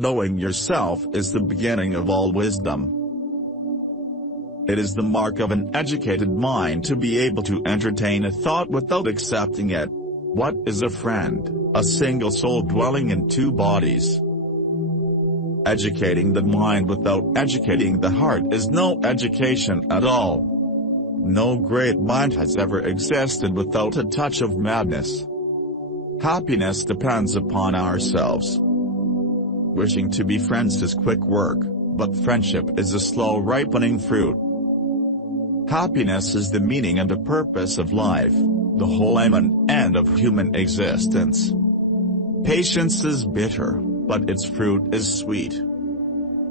Knowing yourself is the beginning of all wisdom. It is the mark of an educated mind to be able to entertain a thought without accepting it. What is a friend? A single soul dwelling in two bodies. Educating the mind without educating the heart is no education at all. No great mind has ever existed without a touch of madness. Happiness depends upon ourselves. Wishing to be friends is quick work, but friendship is a slow ripening fruit. Happiness is the meaning and the purpose of life, the whole aim and end of human existence. Patience is bitter, but its fruit is sweet.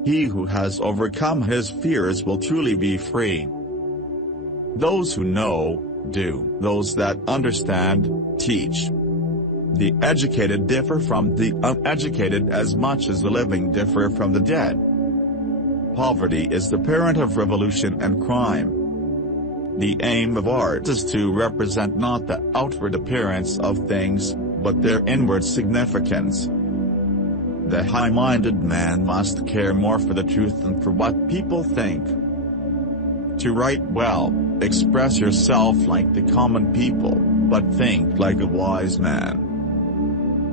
He who has overcome his fears will truly be free. Those who know, do. Those that understand, teach. The educated differ from the uneducated as much as the living differ from the dead. Poverty is the parent of revolution and crime. The aim of art is to represent not the outward appearance of things, but their inward significance. The high-minded man must care more for the truth than for what people think. To write well, express yourself like the common people, but think like a wise man.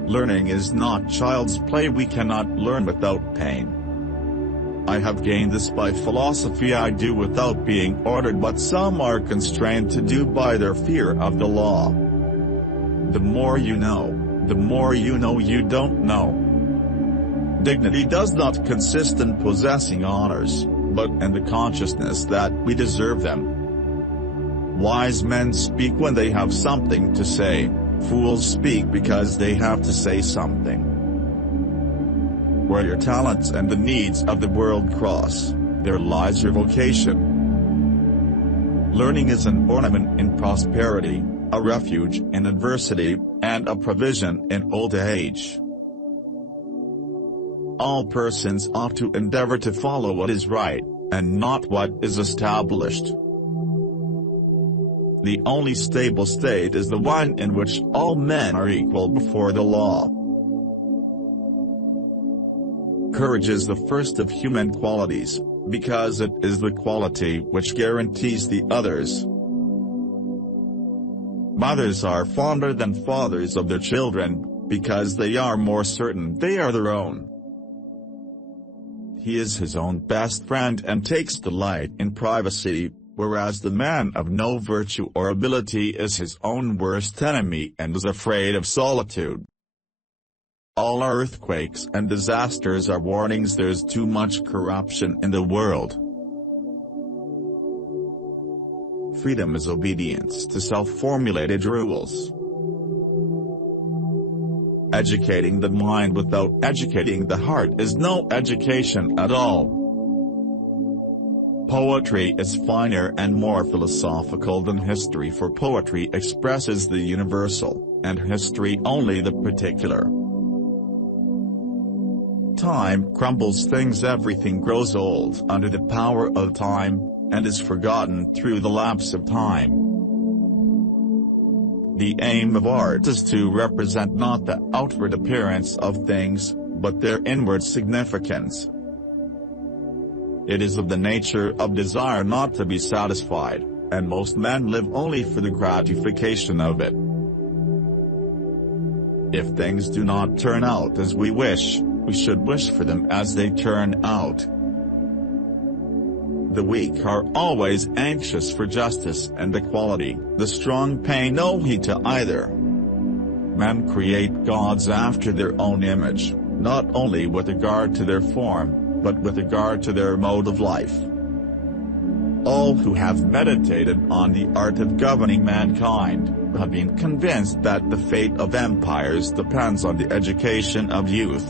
Learning is not child's play. We cannot learn without pain. I have gained this by philosophy. I do without being ordered what some are constrained to do by their fear of the law. The more you know, the more you know you don't know. Dignity does not consist in possessing honors, but in the consciousness that we deserve them. Wise men speak when they have something to say, fools speak because they have to say something. Where your talents and the needs of the world cross, there lies your vocation. Learning is an ornament in prosperity, a refuge in adversity, and a provision in old age. All persons ought to endeavor to follow what is right, and not what is established. The only stable state is the one in which all men are equal before the law. Courage is the first of human qualities, because it is the quality which guarantees the others. Mothers are fonder than fathers of their children, because they are more certain they are their own. He is his own best friend and takes delight in privacy, whereas the man of no virtue or ability is his own worst enemy and is afraid of solitude. All earthquakes and disasters are warnings there's too much corruption in the world. Freedom is obedience to self-formulated rules. Educating the mind without educating the heart is no education at all. Poetry is finer and more philosophical than history, for poetry expresses the universal, and history only the particular. Time crumbles things. Everything grows old under the power of time, and is forgotten through the lapse of time. The aim of art is to represent not the outward appearance of things, but their inward significance. It is of the nature of desire not to be satisfied, and most men live only for the gratification of it. If things do not turn out as we wish, we should wish for them as they turn out. The weak are always anxious for justice and equality, the strong pay no heed to either. Men create gods after their own image, not only with regard to their form, but with regard to their mode of life. All who have meditated on the art of governing mankind have been convinced that the fate of empires depends on the education of youth.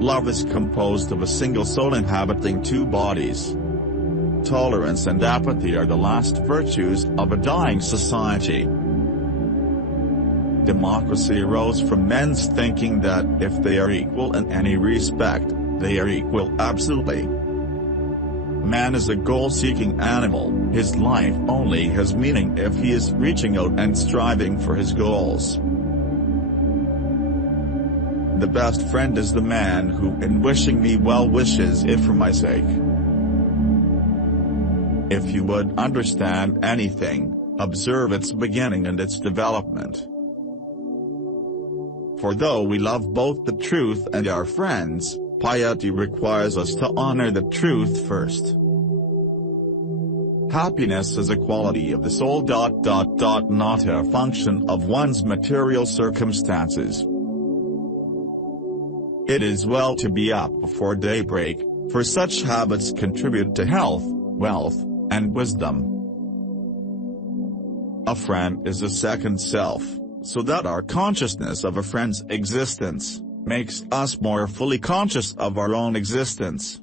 Love is composed of a single soul inhabiting two bodies. Tolerance and apathy are the last virtues of a dying society. Democracy arose from men's thinking that if they are equal in any respect, they are equal absolutely. Man is a goal-seeking animal. His life only has meaning if he is reaching out and striving for his goals. The best friend is the man who in wishing me well wishes it for my sake. If you would understand anything, observe its beginning and its development. For though we love both the truth and our friends, piety requires us to honor the truth first. Happiness is a quality of the soul. Not a function of one's material circumstances. It is well to be up before daybreak, for such habits contribute to health, wealth, and wisdom. A friend is a second self, so that our consciousness of a friend's existence makes us more fully conscious of our own existence.